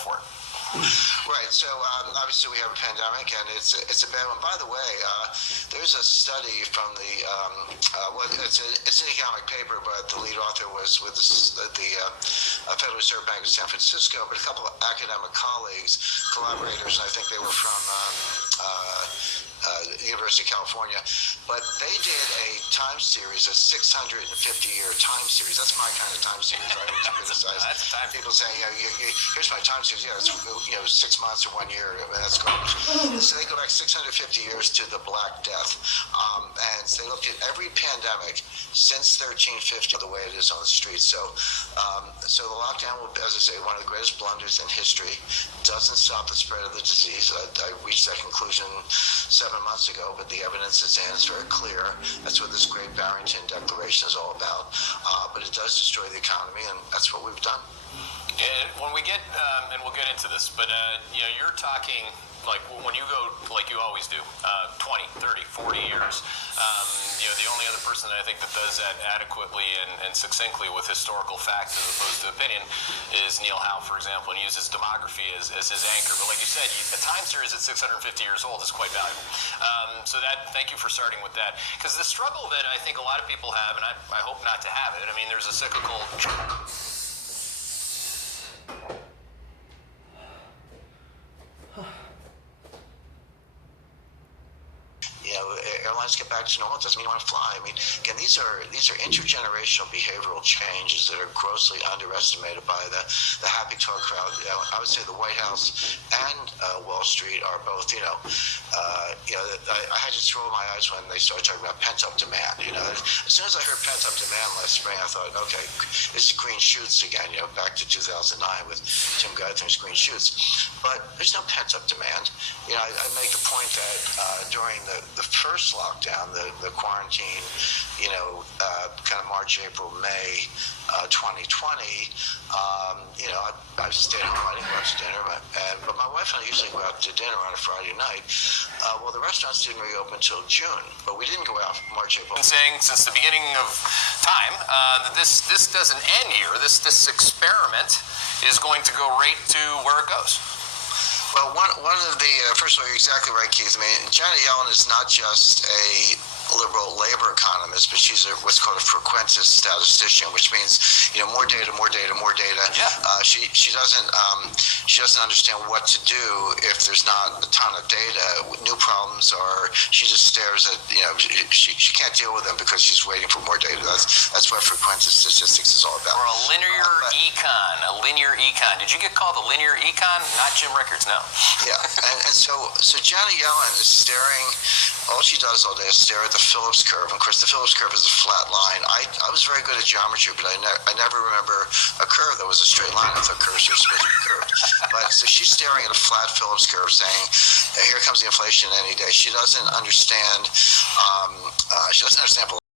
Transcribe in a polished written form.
for it. Right. So obviously we have a pandemic, and it's a bad one. By the way, there's a study from the it's an economic paper, but the lead author was with the Federal Reserve Bank of San Francisco, but a couple of academic colleagues, collaborators, and I think they were from the University of California, but they did a time series, a 650-year time series. That's my kind of time series. I always criticize people saying, here's my time series. Yeah, it's 6 months or 1 year. That's garbage. So they go back 650 years to the Black Death, and so they looked at every pandemic since 1350, the way it is on the streets. So the lockdown will, as I say, one of the greatest blunders in history. Doesn't stop the spread of the disease. I reached that conclusion 7 months ago, but the evidence is in. It's very clear. That's what this Great Barrington Declaration is all about. But it does destroy the economy, and that's what we've done. And when we get, and we'll get into this, but you're talking like when you go, like you always do, 20, 30, 40 years. The only other person that I think that does that adequately and succinctly with historical fact as opposed to opinion is Neil Howe, for example, and uses demography as his anchor. But like you said, a time series at 650 years old is quite valuable. Thank you for starting with that. Because the struggle that I think a lot of people have, and I hope not to have it, I mean, there's a cyclical... Airlines get back to normal. It doesn't mean you want to fly. I mean, again, these are intergenerational behavioral changes that are grossly underestimated by the happy talk crowd. I would say the White House and Wall Street are both. I had to throw my eyes when they started talking about pent up demand. As soon as I heard pent up demand last spring, I thought, okay, this is green shoots again. Back to 2009 with Tim Guthrie's green shoots. But there's no pent up demand. I make the point that during the first lockdown, the quarantine, kind of March, April, May 2020, I stayed home. I didn't go out to dinner, but my wife and I usually go out to dinner on a Friday night. Well, the restaurants didn't reopen until June, but we didn't go out March, April. I've been saying since the beginning of time that this doesn't end here. This experiment is going to go right to where it goes. Well, one of the first of all, you're exactly right, Keith. I mean, Janet Yellen is not just a liberal labor economist, but she's what's called a frequentist statistician, which means more data, more data, more data. Yeah. She doesn't understand what to do if there's not a ton of data. New problems are she just stares at she can't deal with them because she's waiting for more data. That's what frequentist statistics is all about. Or a linear econ. Did you get called a linear econ? Not Jim Rickards, no. Yeah, and so Janet Yellen is staring. All she does all day is stare at the Phillips curve. And of course, the Phillips curve is a flat line. I was very good at geometry, but I never remember a curve that was a straight line. I thought curves were supposed to be curved. But so she's staring at a flat Phillips curve, saying, "Here comes the inflation any day." She doesn't understand. She doesn't understand